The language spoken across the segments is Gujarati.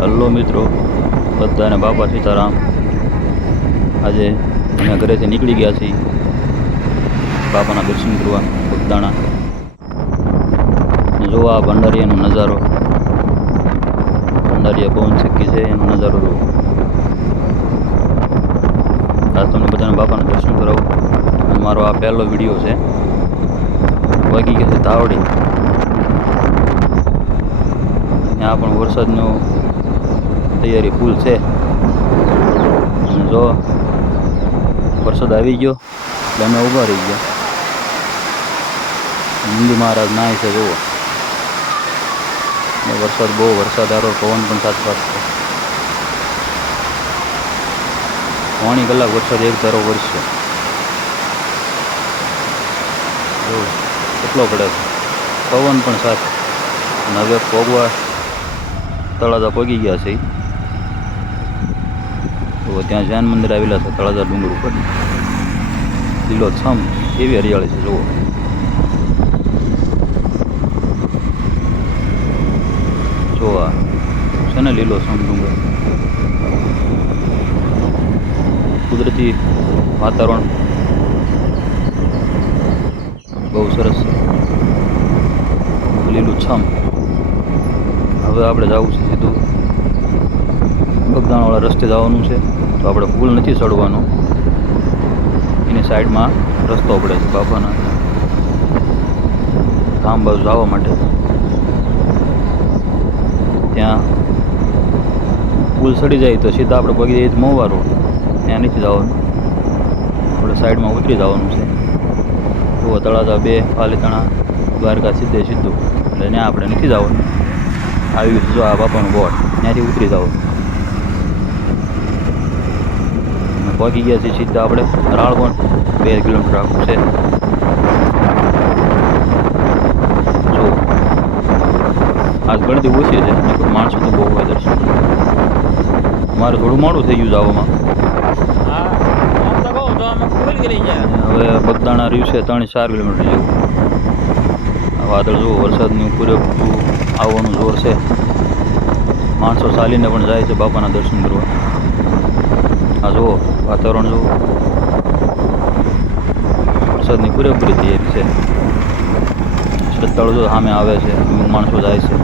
હલો મિત્રો, બધાને બાપા સીતારામ. આજે અમે ઘરેથી નીકળી ગયા છીએ બાપાના દર્શન કરવા બગદાણા જોવા આ ભંડારીયાનો નજારો. ભંડારીયા પવન શક્કી છે, એનો નજારો જોવો. આજ તમને બધાને બાપાના દર્શન કરાવું. મારો આ પહેલો વીડિયો છે. વાગી ગયા છે તાવડી. ત્યાં પણ વરસાદનો તૈયારી ફૂલ છે. જો, વરસાદ આવી ગયો, એટલે અમે ઊભા રહી ગયા. હિન્દી મહારાજ નાય છે, જુઓ. વરસાદ બહુ, વરસાદ આરો પવન પણ સાથ સાથ છે. પોણી કલાક વરસાદ એક ધારો વરસ્યો. જો કેટલો પડે છે. પવન પણ સાથ. અને હવે પોગવા તળાજા પગી ગયા છે. તો ત્યાં જૈન મંદિર આવેલા છે, તળાજા ડુંગર ઉપર. લીલોછમ એવી હરિયાળી છે, જુઓ. જો આ. છે ને લીલો છમ ડુંગર. કુદરતી વાતાવરણ. બહુ સરસ લીલું છમ હવે આપણે જવું છે સીધું. બગદાણાવાળા રસ્તે જવાનું છે, તો આપણે ફૂલ નથી ચડવાનો. એની સાઈડમાં રસ્તો પડે છે બાપાના. ગામ બાજુ જવા માટે. ત્યાં ફૂલ સડી જાય તો સીધા આપણે પગી જઈએ મોવા રોડ. ત્યાં નથી જવાનું. આપણે સાઈડમાં ઉતરી જવાનું છે. તો તળાજા બે, પાલીતાણા, દ્વારકા સીધે સીધું. એટલે ત્યાં આપણે નથી જવાનું. આવી જો આ બાપાનું બોટ ત્યાંથી ઉતરી જાવ પહોંચી ગયા છીએ સીધા આપણે. રાળવણ બે કિલોમીટર આખું છે. જો. આજ ગણતી ઓછી છે માણસો તો બહુ વધારે દર્શન મારે થોડું મોડું થઈ ગયું જવામાં હવે બગદાણા રહ્યું છે ત્રણ ચાર કિલોમીટર જેવું. વાદળ જુઓ, વરસાદનું પૂરેપૂરું આવવાનું જોર છે. માણસો ચાલીને પણ જાય છે બાપાના દર્શન કરવા. આ જુઓ, વાતાવરણ જુઓ. વરસાદની પૂરેપૂરી તૈયારી છે. શ્રદ્ધાળુ સામે આવે છે અમુક માણસો જાય છે.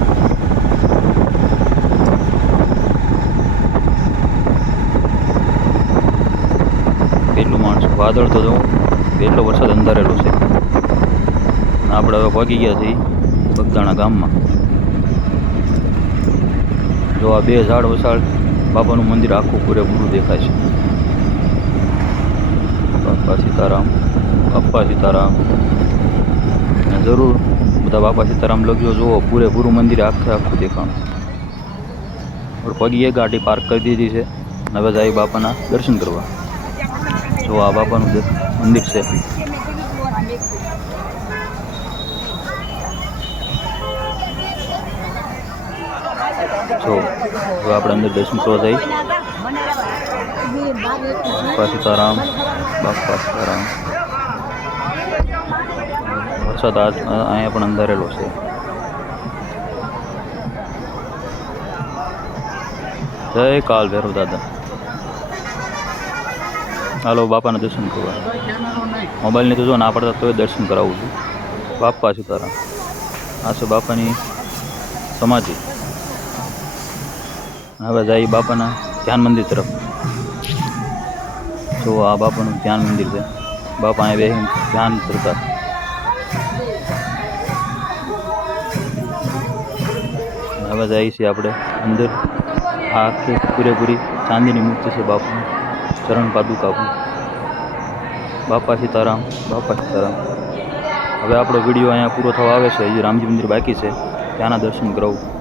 કેટલું માણસ વાદળ તો જો કેટલો વરસાદ અંધારેલો છે. આપણે હવે પહોંચી ગયા છીએ બગદાણા ગામમાં. જો આ બે ઝાડ વસાડ બાપાનું મંદિર આખું પૂરેપૂરું દેખાય છે. બાપા સીતારામ બાપા સીતારામ. જરૂર બધા બાપા સીતારામ લખ્યો, જુઓ, પૂરેપૂરું મંદિર આખે આખું દેખાણું. પગીએ ગાડી પાર્ક કરી દીધી છે. હવે જાય બાપાના દર્શન કરવા. જો આ બાપાનું મંદિર છે. જો હવે આપણે અંદર દર્શન કરવા જઈ બાપા સીતારામ બાપા સીતારામ. વરસાદ અહીંયા પણ અંધારેલો છે. જય કાલ ભૈરવ દાદા. હાલો, બાપાના દર્શન કરવા. મોબાઈલની તો જો ના પડતા તોય દર્શન કરાવું છું. બાપા સીતારામ. આ છે બાપાની સમાધિ. હવે જાય બાપાના ધ્યાન મંદિર તરફ. જો આ બાપાનું ધ્યાન મંદિર છે. બાપા અહીં બેસીને ધ્યાન કરતા. હવે જઈએ છીએ આપણે અંદર. આખી પૂરેપૂરી ચાંદીની મૂર્તિ છે બાપુની. ચરણ પાદુકાપું બાપા સીતારામ બાપા સીતારામ. હવે આપણો વીડિયો અહીંયા પૂરો થવા આવે છે. હજી રામજી મંદિર બાકી છે. ત્યાંના દર્શન કરાવું.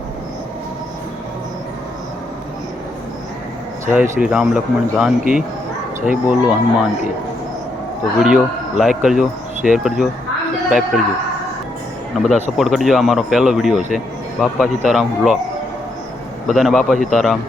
જય શ્રી રામ લક્ષ્મણ જાનકી જય બોલો હનુમાન કી. તો વીડિયો લાઇક કરજો શેર કરજો સબસ્ક્રાઈબ કરજો. અને બધા સપોર્ટ કરજો, આ મારો પહેલો વીડિયો છે બાપા સીતારામ બ્લોગ બધાને બાપા સીતારામ